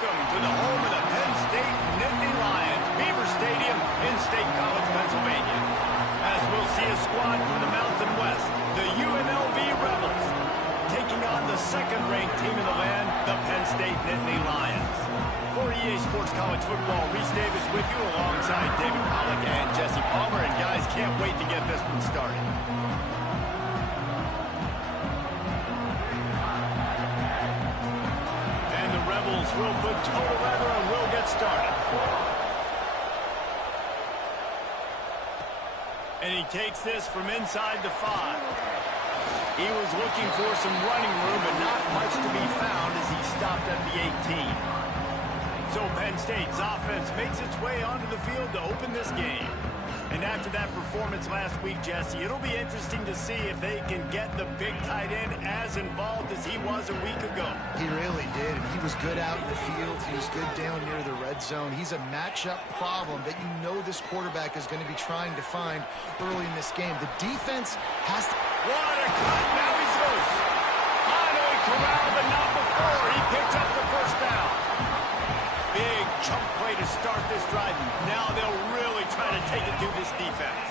Welcome to the home of the Penn State Nittany Lions, Beaver Stadium in State College, Pennsylvania. As we'll see a squad from the Mountain West, the UNLV Rebels, taking on the second-ranked team in the land, the Penn State Nittany Lions. For EA Sports College Football, Reese Davis with you alongside David Pollack and Jesse Palmer. And guys, can't wait to get this one started. Will put total weather and we'll get started. And he takes this from inside the 5. He was looking for some running room, but not much to be found as he stopped at the 18. So Penn State's offense makes its way onto the field to open this game. And after that performance last week, Jesse, it'll be interesting to see if they can get the big tight end as involved as he was a week ago. He really did, and he was good out in the field. He was good down near the red zone. He's a matchup problem that you know this quarterback is going to be trying to find early in this game. The defense has to... What a cut! Now he's loose. Finally corralled, but not before. He picks up the first down. Big chunk play to start this drive. Now they'll really try to take it to this defense.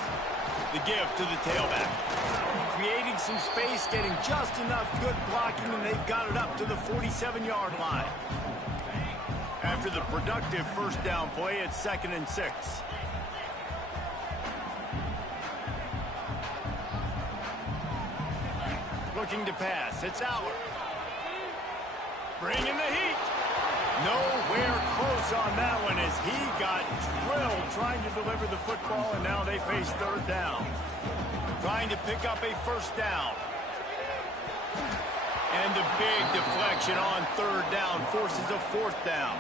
The give to the tailback. Creating some space, getting just enough good blocking, and they've got it up to the 47-yard line. After the productive first down play, it's 2nd and 6. Looking to pass. It's Aller. Bringing the heat. Nowhere close on that one as he got drilled trying to deliver the football, and now they face 3rd down. Trying to pick up a first down. And the big deflection on 3rd down forces a 4th down.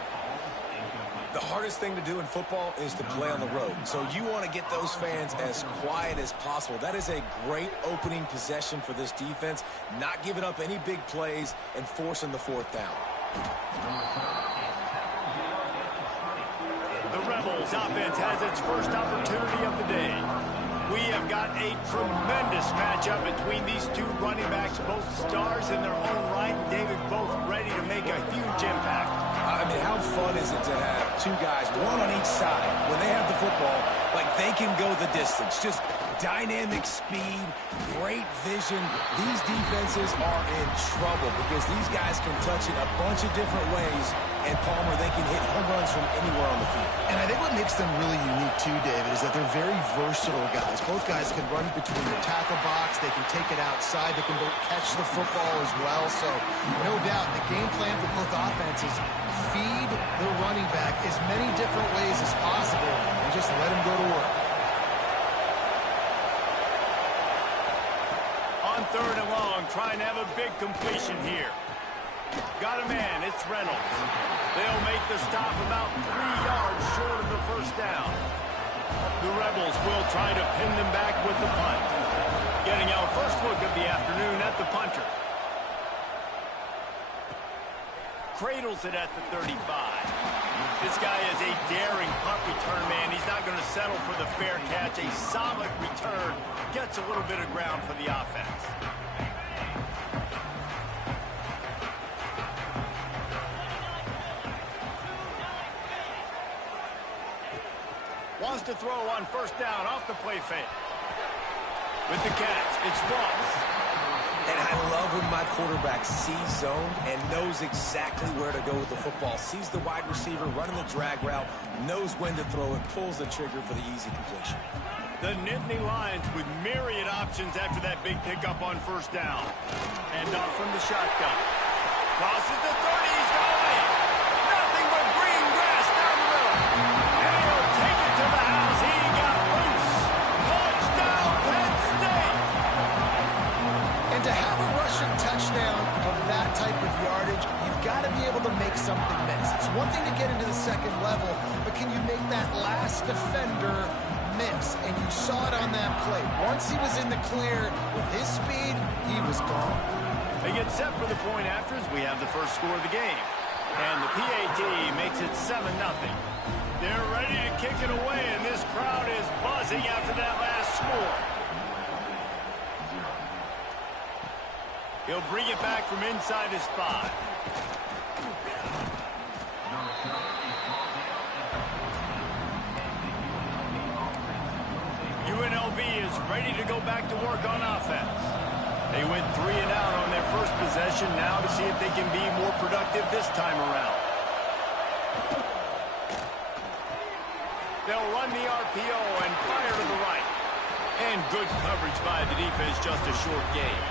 The hardest thing to do in football is to play on the road. So you want to get those fans as quiet as possible. That is a great opening possession for this defense. Not giving up any big plays and forcing the 4th down. The Rebels offense has its first opportunity of the day. We have got a tremendous matchup between these two running backs, both stars in their own right. David, both ready to make a huge impact. I mean, how fun is it to have two guys, one on each side, when they have the football, like they can go the distance. Just dynamic speed, great vision. These defenses are in trouble because these guys can touch it a bunch of different ways, and Palmer, they can hit home runs from anywhere on the field. And I think what makes them really unique too, David, is that they're very versatile guys. Both guys can run between the tackle box. They can take it outside. They can both catch the football as well. So no doubt the game plan for both offenses, feed the running back as many different ways as possible and just let him go to work. On 3rd and long, trying to have a big completion here. Got a man, it's Reynolds. They'll make the stop about 3 yards short of the first down. The Rebels will try to pin them back with the punt. Getting our first look of the afternoon at the punter. Cradles it at the 35. This guy is a daring punt return man. He's not going to settle for the fair catch. A solid return. Gets a little bit of ground for the offense. Wants to throw on first down off the play fake. With the catch, it's Ross. And I love when my quarterback sees zone and knows exactly where to go with the football. Sees the wide receiver running the drag route, knows when to throw it, pulls the trigger for the easy completion. The Nittany Lions with myriad options after that big pickup on first down. And off from the shotgun. Crosses the 30, he's going. Nothing but green grass down the middle. And he'll take it to the house. He got loose. Touchdown, Penn State. And to have a rushing touchdown of that type of yardage, you've got to be able to make something miss. It's one thing to get into the second level, but can you make that last defender miss? And you saw it on that play. Once he was in the clear with his speed, he was gone. They get set for the point after as we have the first score of the game. And the PAT makes it 7-0. They're ready to kick it away, and this crowd is buzzing after that last score. He'll bring it back from inside his 5. is ready to go back to work on offense. They went 3 and out on their first possession, now to see if they can be more productive this time around. They'll run the RPO and fire to the right. And good coverage by the defense, just a short gain.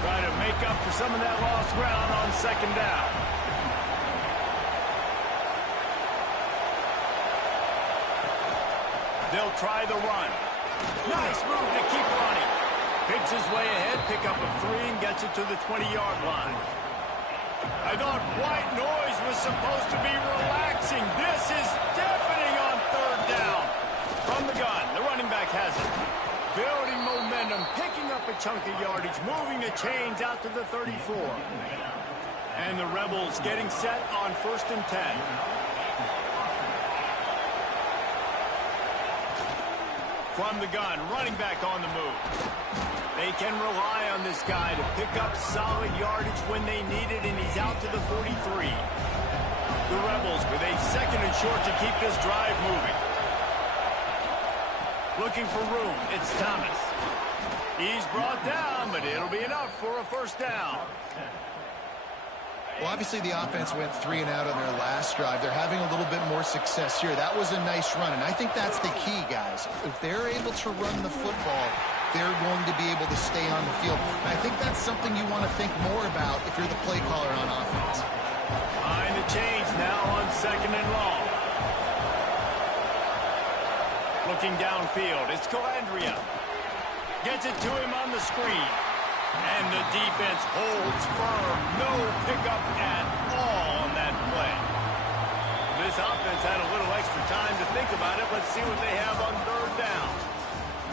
Try to make up for some of that lost ground on second down. They'll try the run. Nice move to keep running. Picks his way ahead, pick up a 3, and gets it to the 20-yard line. I thought white noise was supposed to be relaxing. This is deafening on third down. From the gun, the running back has it. Building momentum, picking up a chunk of yardage, moving the chains out to the 34. And the Rebels getting set on 1st and 10. From the gun, running back on the move. They can rely on this guy to pick up solid yardage when they need it, and he's out to the 43. The Rebels with a 2nd and short to keep this drive moving. Looking for room, it's Thomas. He's brought down, but it'll be enough for a 1st down. Well, obviously the offense went 3 and out on their last drive. They're having a little bit more success here. That was a nice run, and I think that's the key, guys. If they're able to run the football, they're going to be able to stay on the field. And I think that's something you want to think more about if you're the play caller on offense. Behind the chains now on 2nd and long. Looking downfield, it's Calandria. Gets it to him on the screen. And the defense holds firm. No pickup at all on that play. This offense had a little extra time to think about it. Let's see what they have on 3rd down.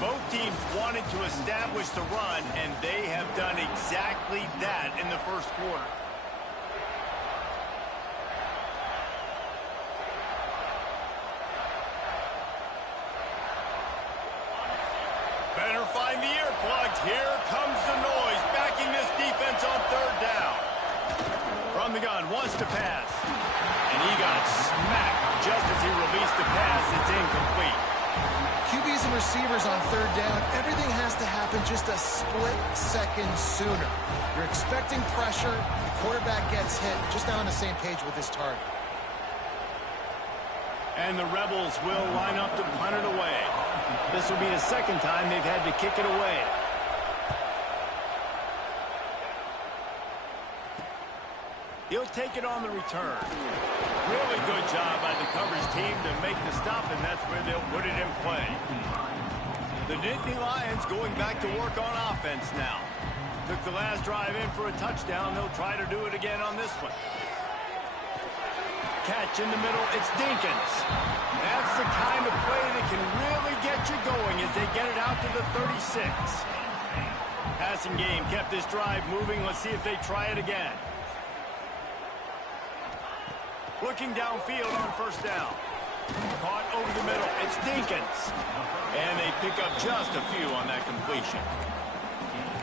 Both teams wanted to establish the run, and they have done exactly that in the 1st quarter. Better find the earplugs. Here comes the noise, backing this defense on 3rd down. From the gun, wants to pass. And he got smacked just as he released the pass. It's incomplete. QBs and receivers on 3rd down, everything has to happen just a split second sooner. You're expecting pressure, the quarterback gets hit, just not on the same page with his target. And the Rebels will line up to punt it away. This will be the 2nd time they've had to kick it away. He'll take it on the return. Really good job by the coverage team to make the stop, and that's where they'll put it in play. The Nittany Lions going back to work on offense now. Took the last drive in for a touchdown. They'll try to do it again on this one. Catch in the middle, it's Dinkins. That's the kind of play that can really get you going as they get it out to the 36. Passing game kept this drive moving. Let's see if they try it again. Looking downfield on 1st down. Caught over the middle, it's Dinkins. And they pick up just a few on that completion.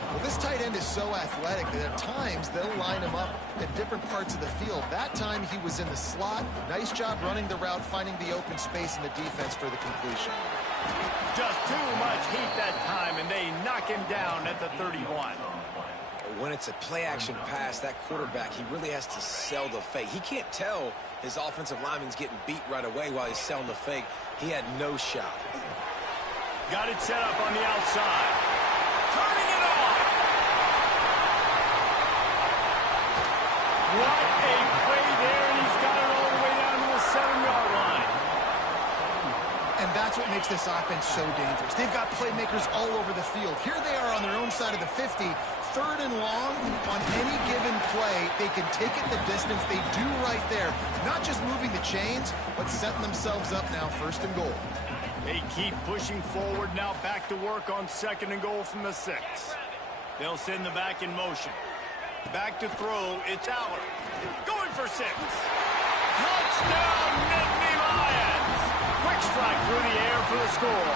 Well, this tight end is so athletic that at times they'll line him up at different parts of the field. That time he was in the slot. Nice job running the route, finding the open space in the defense for the completion. Just too much heat that time, and they knock him down at the 31. When it's a play-action pass, that quarterback, he really has to sell the fake. He can't tell his offensive lineman's getting beat right away while he's selling the fake. He had no shot. Got it set up on the outside. Turning it on. What a play there, and he's got it all the way down to the 7-yard line. And that's what makes this offense so dangerous. They've got playmakers all over the field. Here they are on their own side of the 50. 3rd and long, on any given play, they can take it the distance. They do right there. Not just moving the chains, but setting themselves up now 1st and goal. They keep pushing forward now, back to work on 2nd and goal from the 6. They'll send the back in motion. Back to throw, it's Aller. Going for 6. Touchdown, Nittany Lions! Quick strike through the air for the score.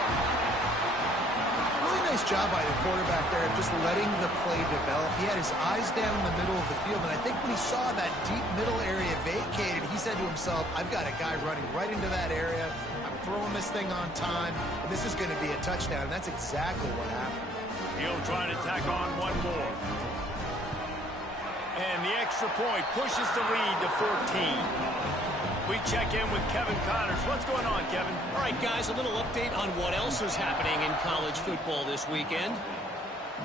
Really nice job by the quarterback there, just letting the play develop. He had his eyes down in the middle of the field, and I think when he saw that deep middle area vacated, he said to himself, I've got a guy running right into that area. I'm throwing this thing on time, and this is going to be a touchdown, and that's exactly what happened. He'll try to tack on one more. And the extra point pushes the lead to 14. We check in with Kevin Connors. What's going on, Kevin? All right, guys, a little update on what else is happening in college football this weekend.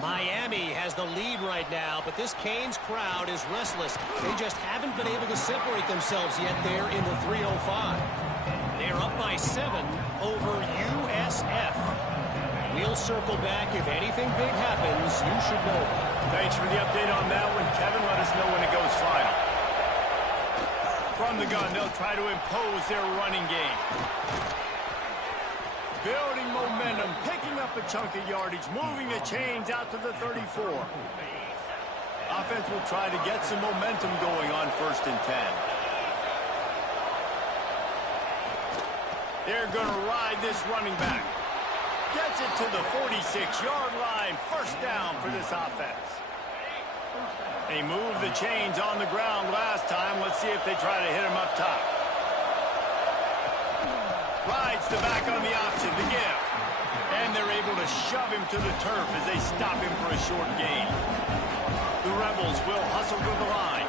Miami has the lead right now, but this Canes crowd is restless. They just haven't been able to separate themselves yet there in the 305. They're up by 7 over USF. We'll circle back. If anything big happens, you should know. Thanks for the update on that one, Kevin. Let us know when it goes final. From the gun, they'll try to impose their running game. Building momentum, picking up a chunk of yardage, moving the chains out to the 34. Offense will try to get some momentum going on 1st and 10. They're going to ride this running back. Gets it to the 46-yard line. 1st down for this offense. They moved the chains on the ground last time. Let's see if they try to hit him up top. Rides the back on the option, the give. And they're able to shove him to the turf as they stop him for a short gain. The Rebels will hustle to the line.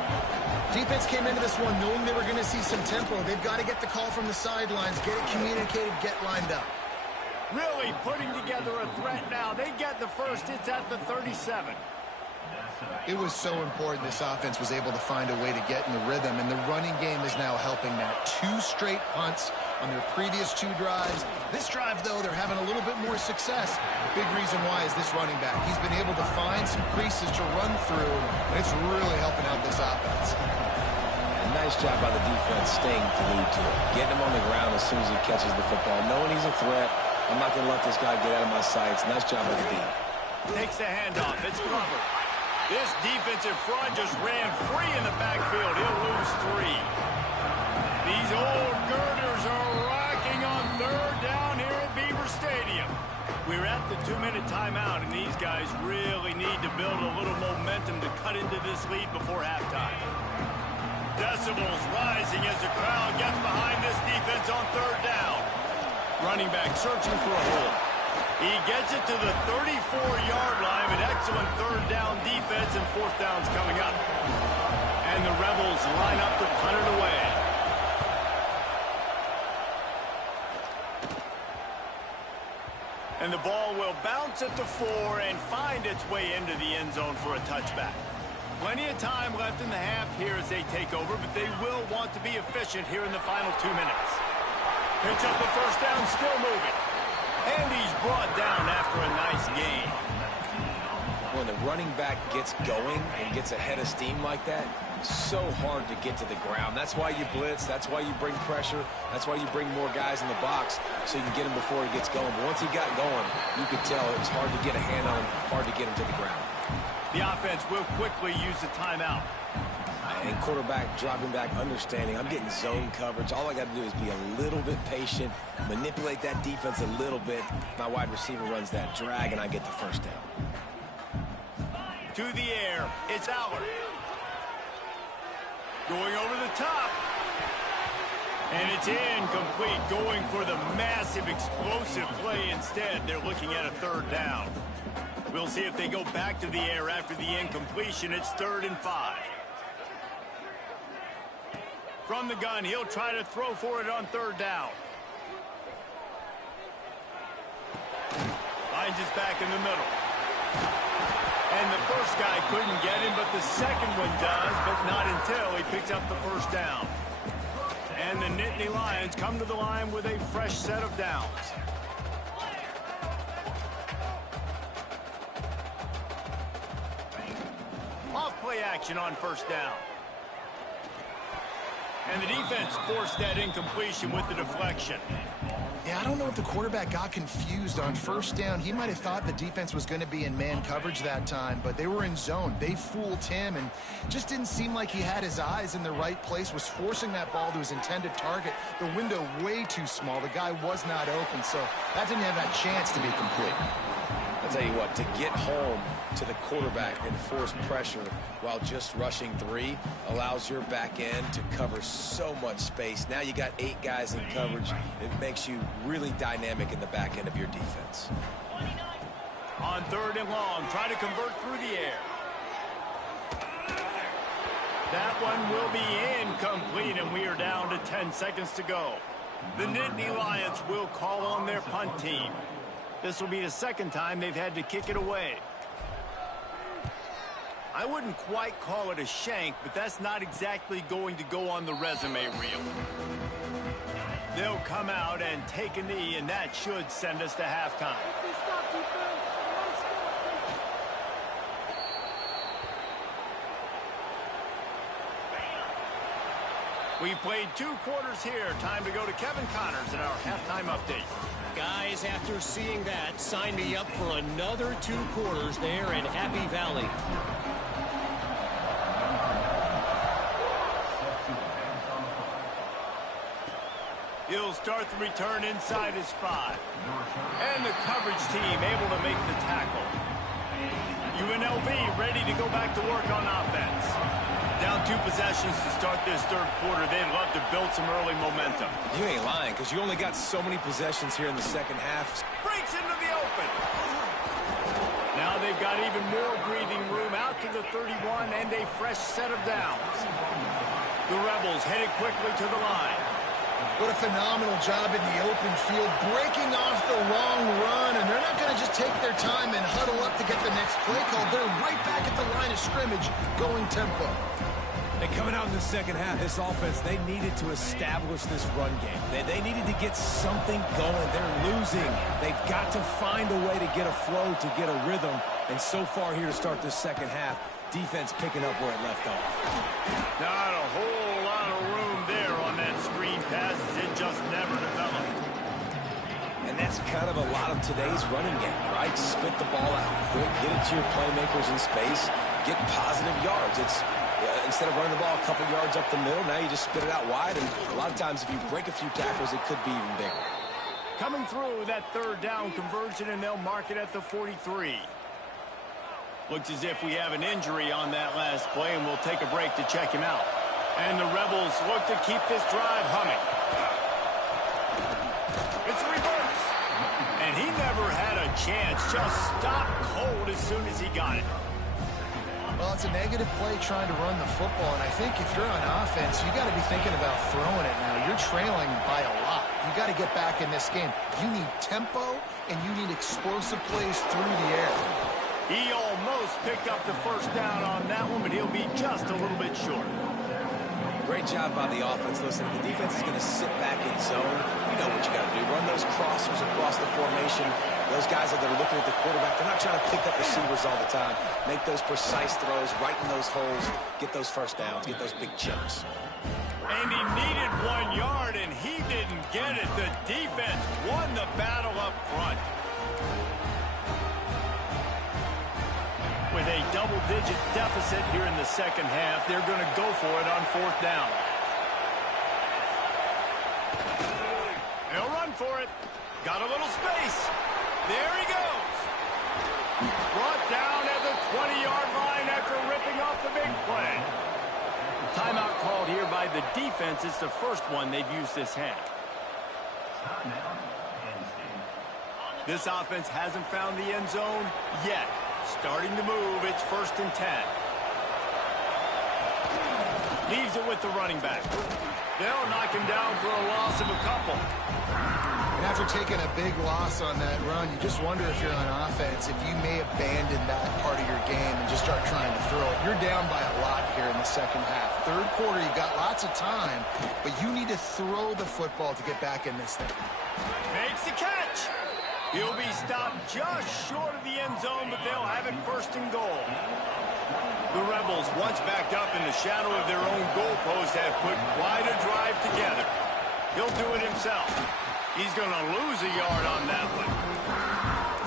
Defense came into this one knowing they were going to see some tempo. They've got to get the call from the sidelines, get it communicated, get lined up. Really putting together a threat now. They get the first. It's at the 37. It was so important this offense was able to find a way to get in the rhythm, and the running game is now helping that. 2 straight punts on their previous 2 drives. This drive, though, they're having a little bit more success. Big reason why is this running back. He's been able to find some creases to run through, and it's really helping out this offense. Yeah, nice job by the defense staying glued to it. Getting him on the ground as soon as he catches the football. Knowing he's a threat, I'm not going to let this guy get out of my sights. Nice job by the D. Takes the handoff. It's Glover. This defensive front just ran free in the backfield. He'll lose 3. These old girders are rocking on 3rd down here at Beaver Stadium. We're at the 2-minute timeout, and these guys really need to build a little momentum to cut into this lead before halftime. Decibels rising as the crowd gets behind this defense on 3rd down. Running back searching for a hole. He gets it to the 34-yard line, an excellent 3rd down defense, and 4th down's coming up. And the Rebels line up to punt it away. And the ball will bounce at the 4 and find its way into the end zone for a touchback. Plenty of time left in the half here as they take over, but they will want to be efficient here in the final 2 minutes. Picks up the 1st down, still moving. And he's brought down after a nice gain. When the running back gets going and gets ahead of steam like that, so hard to get to the ground. That's why you blitz. That's why you bring pressure. That's why you bring more guys in the box so you can get him before he gets going. But once he got going, you could tell it was hard to get a hand on him, hard to get him to the ground. The offense will quickly use the timeout. And quarterback dropping back, understanding I'm getting zone coverage. All I got to do is be a little bit patient, manipulate that defense a little bit. My wide receiver runs that drag, and I get the 1st down. To the air, it's Allard. Going over the top. And it's incomplete, going for the massive explosive play instead. They're looking at a 3rd down. We'll see if they go back to the air after the incompletion. It's 3rd and 5. From the gun, he'll try to throw for it on 3rd down. Finds his back in the middle. And the first guy couldn't get him, but the second one does, but not until he picks up the 1st down. And the Nittany Lions come to the line with a fresh set of downs. Off play action on 1st down. And the defense forced that incompletion with the deflection. Yeah, I don't know if the quarterback got confused on 1st down. He might have thought the defense was going to be in man coverage that time, but they were in zone. They fooled him, and just didn't seem like he had his eyes in the right place, was forcing that ball to his intended target. The window way too small. The guy was not open, so that didn't have that chance to be complete. I'll tell you what, to get home to the quarterback and force pressure while just rushing 3 allows your back end to cover so much space. Now you got 8 guys in coverage. It makes you really dynamic in the back end of your defense. On 3rd and long, try to convert through the air. That one will be incomplete, and we are down to 10 seconds to go. The Nittany Lions will call on their punt team. This will be the second time they've had to kick it away. I wouldn't quite call it a shank, but that's not exactly going to go on the resume reel. They'll come out and take a knee, and that should send us to halftime. We've played 2 quarters here. Time to go to Kevin Connors in our halftime update. Guys, after seeing that, sign me up for another 2 quarters there in Happy Valley. He'll start the return inside his 5. And the coverage team able to make the tackle. UNLV ready to go back to work on offense. Down 2 possessions to start this 3rd quarter. They'd love to build some early momentum. You ain't lying, because you only got so many possessions here in the second half. Breaks into the open. Now they've got even more breathing room out to the 31 and a fresh set of downs. The Rebels headed quickly to the line. What a phenomenal job in the open field, breaking off the long run, and they're not going to just take their time and huddle up to get the next play call. They're right back at the line of scrimmage, going tempo. And coming out in the second half, this offense, they needed to establish this run game. They needed to get something going. They're losing. They've got to find a way to get a flow, to get a rhythm. And so far here to start this second half, defense picking up where it left off. Not a whole lot of room there on that screen pass. It just never developed. And that's kind of a lot of today's running game, right? Spit the ball out quick, get it to your playmakers in space, get positive yards. It's instead of running the ball a couple yards up the middle, now you just spit it out wide, and a lot of times if you break a few tackles, it could be even bigger. Coming through that 3rd down conversion, and they'll mark it at the 43. Looks as if we have an injury on that last play, and we'll take a break to check him out. And the Rebels look to keep this drive humming. It's a reverse. And he never had a chance. Just stopped cold as soon as he got it. Well, it's a negative play trying to run the football, and I think if you're on offense, you got to be thinking about throwing it now. You're trailing by a lot. You got to get back in this game. You need tempo, and you need explosive plays through the air. He almost picked up the 1st down on that one, but he'll be just a little bit short. Great job by the offense. Listen, if the defense is going to sit back in zone, you know what you got to do. Run those crossers across the formation. Those guys that are looking at the quarterback, they're not trying to pick up receivers all the time. Make those precise throws, right in those holes, get those 1st downs, get those big chunks. And he needed 1 yard, and he didn't get it. The defense won the battle up front. With a double-digit deficit here in the second half, they're going to go for it on 4th down. They'll run for it. Got a little space. There he goes. Brought down at the 20-yard line after ripping off the big play. Timeout called here by the defense. It's the first one they've used this half. This offense hasn't found the end zone yet. Starting to move. It's 1st and 10. Leaves it with the running back. They'll knock him down for a loss of a couple. And after taking a big loss on that run, you just wonder if you're on offense, if you may abandon that part of your game and just start trying to throw it. You're down by a lot here in the second half. 3rd quarter, you've got lots of time, but you need to throw the football to get back in this thing. Makes the catch. He'll be stopped just short of the end zone, but they'll have it 1st and goal. The Rebels, once backed up in the shadow of their own goalpost, have put quite a drive together. He'll do it himself. He's going to lose a yard on that one.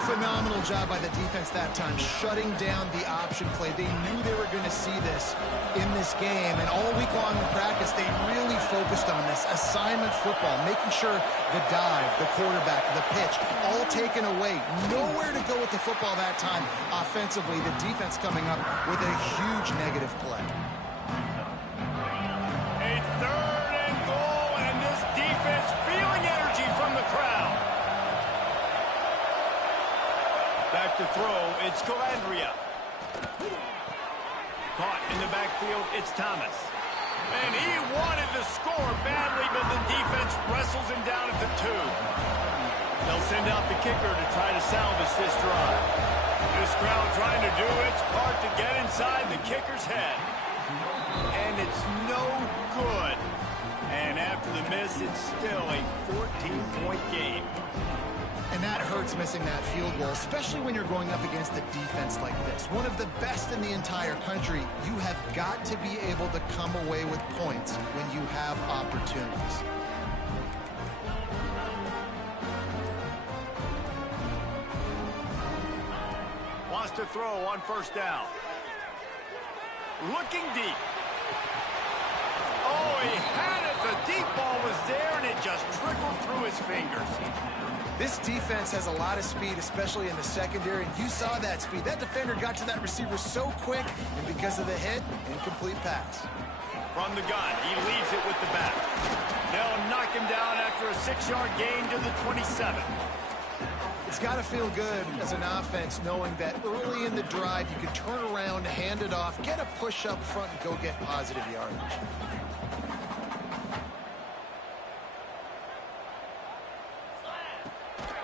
Phenomenal job by the defense that time, shutting down the option play. They knew they were going to see this in this game, and all week long in practice, they really focused on this assignment football, making sure the dive, the quarterback, the pitch, all taken away. Nowhere to go with the football that time offensively. The defense coming up with a huge negative play. A 3rd and goal, and this defense feeling energy from the crowd. Back to throw, it's Calandria. Caught in the backfield, it's Thomas. And he wanted to score badly, but the defense wrestles him down at the 2. They'll send out the kicker to try to salvage this drive. This crowd trying to do its part to get inside the kicker's head. And it's no good. And after the miss, it's still a 14-point game. And that hurts, missing that field goal, especially when you're going up against a defense like this. One of the best in the entire country. You have got to be able to come away with points when you have opportunities. Wants to throw on 1st down. Looking deep. Oh, he had it. The deep ball was there, and it just trickled through his fingers. This defense has a lot of speed, especially in the secondary, and you saw that speed. That defender got to that receiver so quick, and because of the hit, incomplete pass. From the gun, he leaves it with the back. They'll knock him down after a 6-yard gain to the 27. It's got to feel good as an offense knowing that early in the drive you can turn around, hand it off, get a push up front, and go get positive yardage.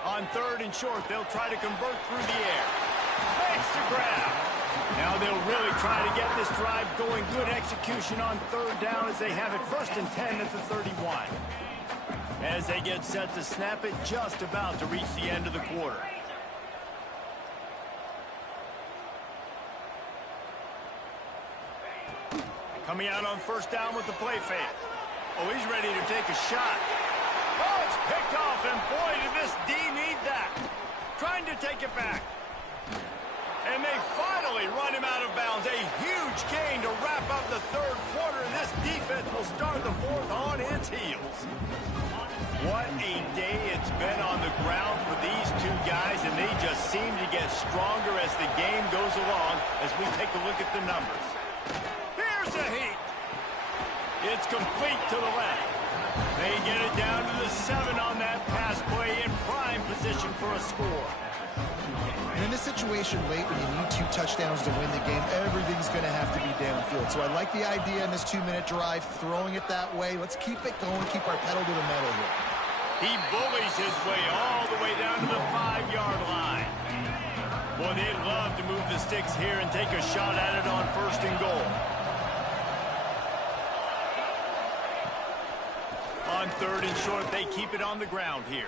On 3rd and short, they'll try to convert through the air. Makes the grab. Now they'll really try to get this drive going. Good execution on 3rd down as they have it 1st and 10 at the 31. As they get set to snap it, just about to reach the end of the quarter. Coming out on 1st down with the play fake. Oh, he's ready to take a shot. Oh, it's picked off, and boy, did this D need that. Trying to take it back. And they finally run him out of bounds. A huge gain to wrap up the 3rd quarter, and this defense will start the 4th on its heels. What a day it's been on the ground for these 2 guys, and they just seem to get stronger as the game goes along as we take a look at the numbers. Here's a heat. It's complete to the left. They get it down to the 7 on that pass play in prime position for a score. And in this situation late when you need 2 touchdowns to win the game, everything's going to have to be downfield. So I like the idea in this 2-minute drive, throwing it that way. Let's keep it going, keep our pedal to the metal here. He bullies his way all the way down to the 5-yard line. Boy, they'd love to move the sticks here and take a shot at it on 1st and goal. On 3rd and short, they keep it on the ground here.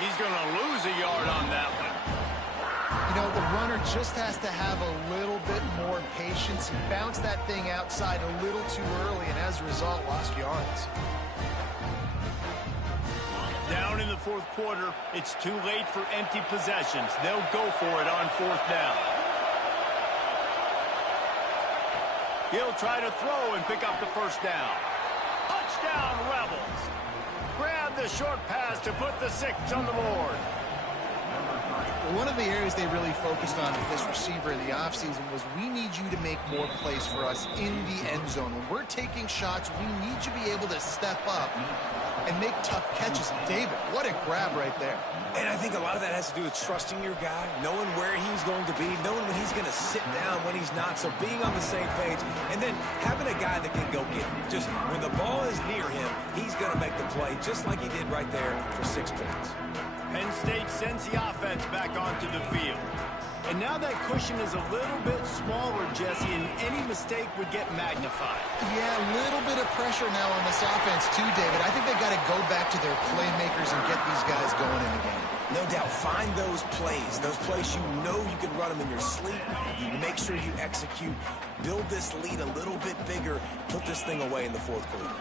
He's going to lose a yard on that one. You know, the runner just has to have a little bit more patience. He bounced that thing outside a little too early, and as a result, lost yards. Down in the 4th quarter, it's too late for empty possessions. They'll go for it on 4th down. He'll try to throw and pick up the 1st down. Touchdown, Rebels. Grab the short pass to put the 6 on the board. Well, one of the areas they really focused on with this receiver in the offseason was we need you to make more plays for us in the end zone. When we're taking shots, we need you to be able to step up and make tough catches. David, what a grab right there. And I think a lot of that has to do with trusting your guy, knowing where he's going to be, knowing when he's going to sit down, when he's not. So being on the same page, and then having a guy that can go get him. Just when the ball is near him, he's going to make the play, just like he did right there for 6 points. Penn State sends the offense back onto the field. And now that cushion is a little bit smaller, Jesse, and any mistake would get magnified. Yeah, a little bit of pressure now on this offense too, David. I think they've got to go back to their playmakers and get these guys going in the game. No doubt, find those plays you know you can run them in your sleep. You make sure you execute, build this lead a little bit bigger, put this thing away in the 4th quarter.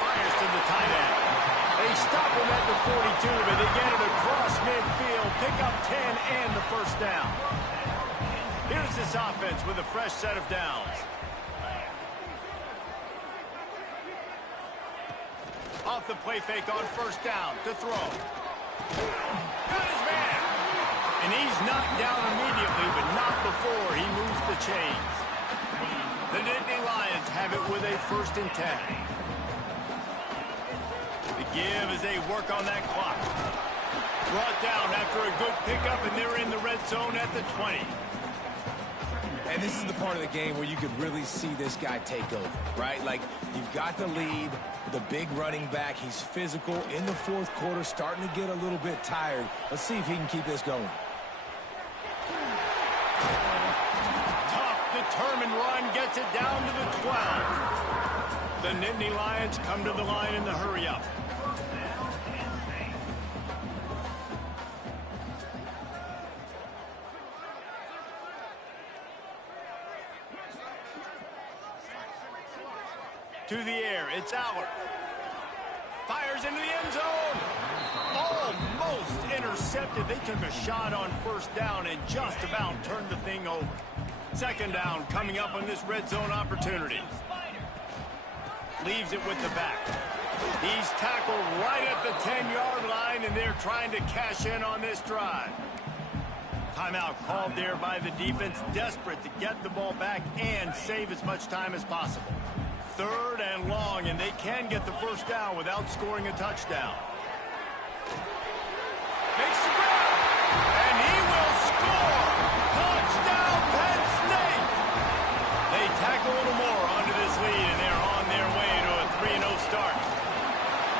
Fires to the tight end. A They stop him at the 42, but they get it across midfield, pick up 10 and the first down. Here's this offense with a fresh set of downs. Off the play fake on first down to throw. Got his man. And he's knocked down immediately, but not before he moves the chains. The Nittany Lions have it with a 1st and 10. The give as they work on that clock. Brought down after a good pickup, and they're in the red zone at the 20. And this is the part of the game where you could really see this guy take over, right? Like, you've got the lead, the big running back. He's physical in the 4th quarter, starting to get a little bit tired. Let's see if he can keep this going. Tough, determined run gets it down to the 12. The Nittany Lions come to the line in the hurry-up. To the air, it's Aller. Fires into the end zone. Almost intercepted. They took a shot on first down and just about turned the thing over. 2nd down coming up on this red zone opportunity. Leaves it with the back. He's tackled right at the 10-yard line, and they're trying to cash in on this drive. Timeout called there by the defense, desperate to get the ball back and save as much time as possible. 3rd and long, and they can get the first down without scoring a touchdown. Makes the grab, and he will score! Touchdown, Penn State! They tack a little more onto this lead, and they're on their way to a 3-0 start.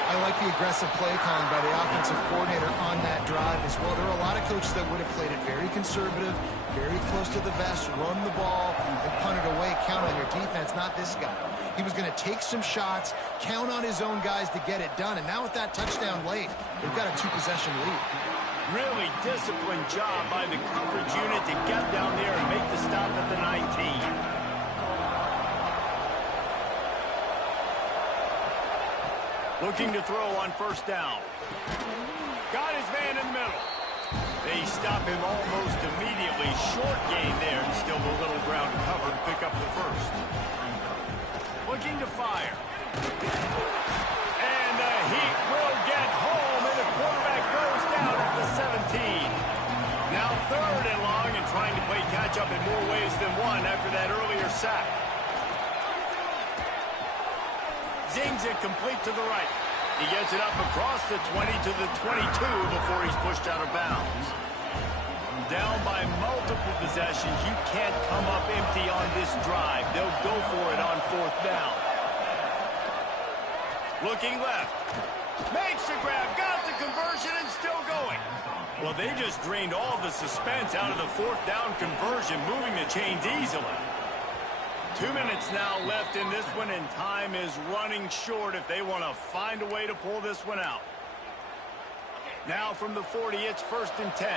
I like the aggressive play calling by the offensive coordinator on that drive as well. There are a lot of coaches that would have played it very conservative, very close to the vest, run the ball, and punt it away, count on your defense, not this guy. He was going to take some shots, count on his own guys to get it done, and now with that touchdown late, they've got a 2-possession lead. Really disciplined job by the coverage unit to get down there and make the stop at the 19. Looking to throw on first down. Got his man in the middle. They stop him almost immediately. Short gain there, and still a little ground cover to pick up the first. Looking to fire. And the Heat will get home, and the quarterback goes down at the 17. Now 3rd and long, and trying to play catch-up in more ways than one after that earlier sack. Zings it complete to the right. He gets it up across the 20 to the 22 before he's pushed out of bounds. Down by multiple possessions, you can't come up empty on this drive. They'll go for it on 4th down. Looking left. Makes the grab, got the conversion, and still going. Well, they just drained all the suspense out of the 4th down conversion, moving the chains easily. 2 minutes now left in this one, and time is running short if they want to find a way to pull this one out. Now from the 40, it's 1st and 10.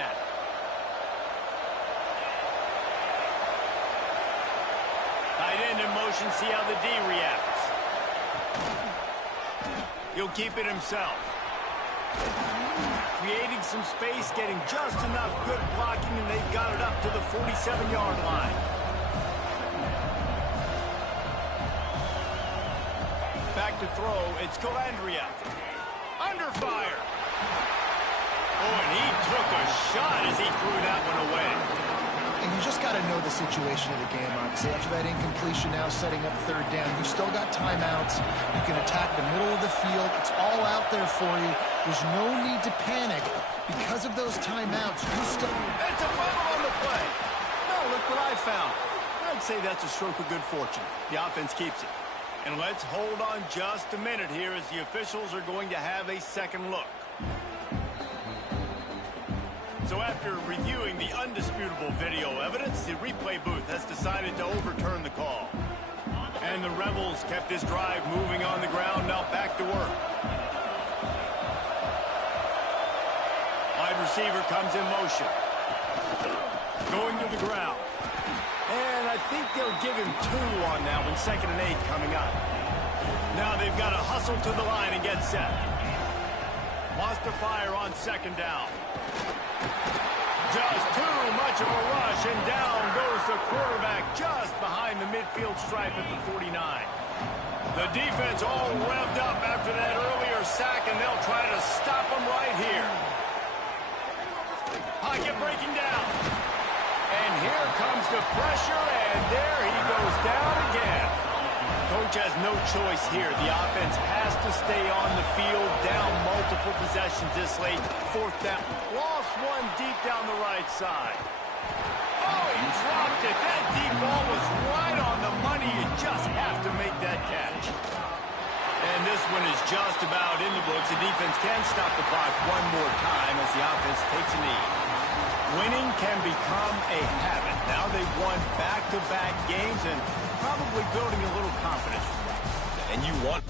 Tight end in motion, see how the D reacts. He'll keep it himself. Creating some space, getting just enough good blocking, and they've got it up to the 47-yard line. Back to throw, it's Calandria. Under fire. Oh, and he took a shot as he threw that one away. And you just got to know the situation of the game, obviously. After that incompletion, now setting up 3rd down. You've still got timeouts. You can attack the middle of the field. It's all out there for you. There's no need to panic. Because of those timeouts, you still... It's a fumble on the play. No, look what I found. I'd say that's a stroke of good fortune. The offense keeps it. And let's hold on just a minute here as the officials are going to have a second look. So after reviewing the undisputable video evidence, the replay booth has decided to overturn the call. And the Rebels kept this drive moving on the ground, now back to work. Wide receiver comes in motion. Going to the ground. And I think they'll give him 2 on that one, 2nd and 8 coming up. Now they've got to hustle to the line and get set. Wants to fire on second down. Just too much of a rush, and down goes the quarterback just behind the midfield stripe at the 49. The defense all revved up after that earlier sack, and they'll try to stop him right here. Pocket breaking down. And here comes the pressure, and there he goes down again. Coach has no choice here. The offense has to stay on the field, down multiple possessions this late. Fourth down. Lost one deep down the right side. Oh, he dropped it. That deep ball was right on the money. You just have to make that catch. And this one is just about in the books. The defense can stop the clock one more time as the offense takes a knee. Winning can become a habit. Now they've won back-to-back games and probably building a little confidence. And you want...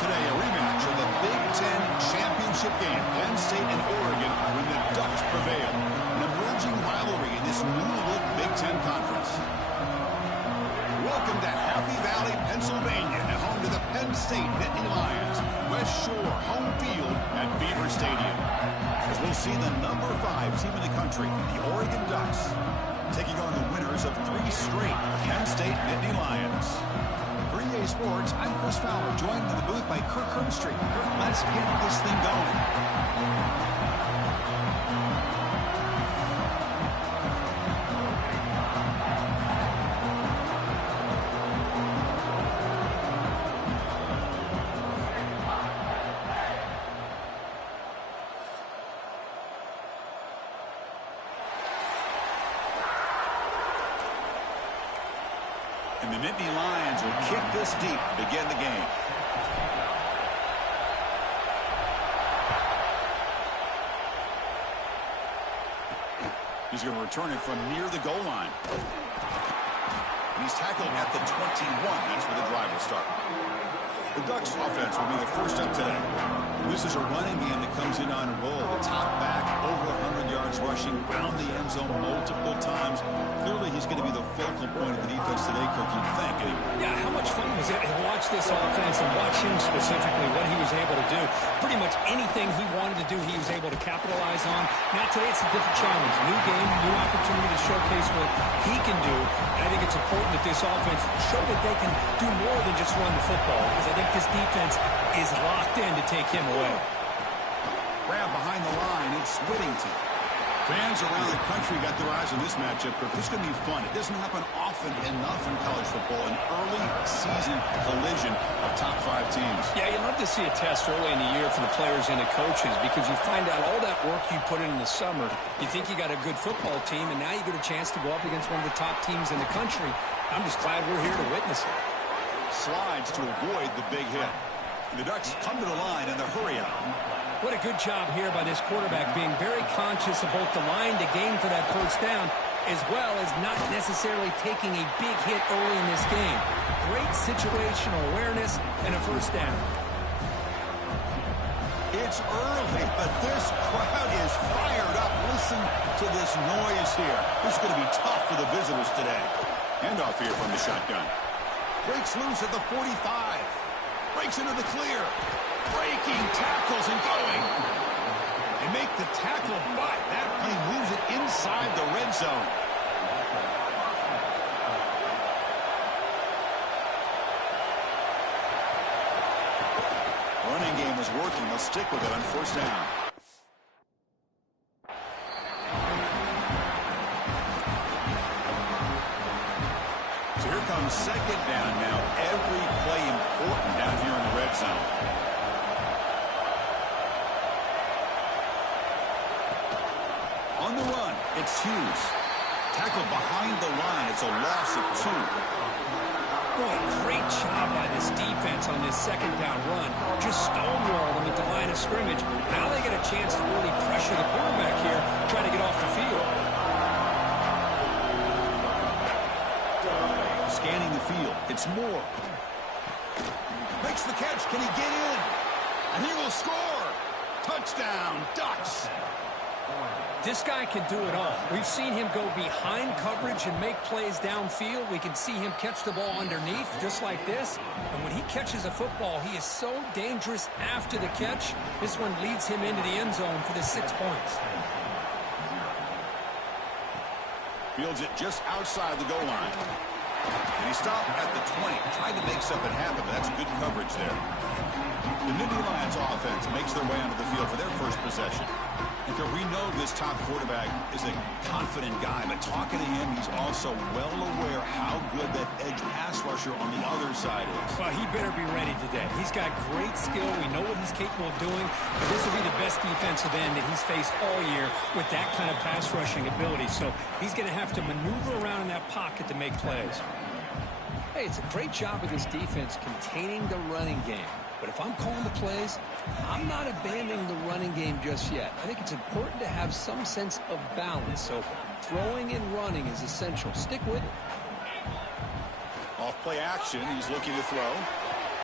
Today, a rematch of the Big Ten championship game. Penn State and Oregon when the Ducks prevail. An emerging rivalry in this new-look Big Ten conference. Welcome to Happy Valley, Pennsylvania, and home to the Penn State Nittany Lions. West Shore home field at Beaver Stadium. As we'll see the number 5 team in the country, the Oregon Ducks, taking on the winners of 3 straight Penn State Nittany Lions. For EA Sports, I'm Chris Fowler, joined in the booth by Kirk Herbstreit. Kirk, let's get this thing going. And the Nittany Lions will kick this deep to begin the game. He's going to return it from near the goal line. And he's tackled at the 21. That's where the drive will start. The Ducks offense will be the first up today. This is a running game that comes in on a roll. The top back, over 100 yards rushing, found the end zone multiple times. Clearly, he's going to be the focal point of the defense today, Kirk, you'd think. Yeah, how much fun was it to watch this offense and watch him specifically, what he was able to do. Pretty much anything he wanted to do, he was able to capitalize on. Now today it's a different challenge. New game, new opportunity to showcase what he can do. And I think it's important that this offense show that they can do more than just run the football, because I think this defense is locked in to take him away. Grab behind the line. It's Whittington. Fans around the country got their eyes on this matchup, but this is going to be fun. It doesn't happen often enough in college football, an early season collision of top 5 teams. Yeah, you love to see a test early in the year for the players and the coaches, because you find out all that work you put in the summer. You think you got a good football team, and now you get a chance to go up against one of the top teams in the country. I'm just glad we're here to witness it. Slides to avoid the big hit. The Ducks come to the line in the hurry up. What a good job here by this quarterback, being very conscious of both the line to gain for that first down, as well as not necessarily taking a big hit early in this game. Great situational awareness and a first down. It's early, but this crowd is fired up. Listen to this noise here. This is going to be tough for the visitors today. Handoff here from the shotgun. Breaks loose at the 45. Breaks into the clear. Breaking tackles and going. They make the tackle, but that play moves it inside the red zone. Running game is working. They'll stick with it on first down. So here comes second down now. Every play important down here in the red zone. On the run, it's Hughes. Tackled behind the line. It's a loss of 2. Boy, great job by this defense on this second down run. Just stonewalled them at the line of scrimmage. Now they get a chance to really pressure the quarterback here, try to get off the field. Scanning the field. It's Moore. Makes the catch. Can he get in? And he will score. Touchdown, Ducks. This guy can do it all. We've seen him go behind coverage and make plays downfield. We can see him catch the ball underneath, just like this. And when he catches a football, he is so dangerous after the catch. This one leads him into the end zone for the 6 points. Fields it just outside the goal line. And he stopped at the 20. Tried to make something happen, but that's good coverage there. The Nittany Lions offense makes their way onto the field for their first possession. We know this top quarterback is a confident guy, but talking to him, he's also well aware how good that edge pass rusher on the other side is. Well, he better be ready today. He's got great skill. We know what he's capable of doing. But this will be the best defensive end that he's faced all year with that kind of pass rushing ability. So he's going to have to maneuver around in that pocket to make plays. Hey, it's a great job of this defense containing the running game. But if I'm calling the plays, I'm not abandoning the running game just yet. I think it's important to have some sense of balance. So throwing and running is essential. Stick with it. Off play action. He's looking to throw.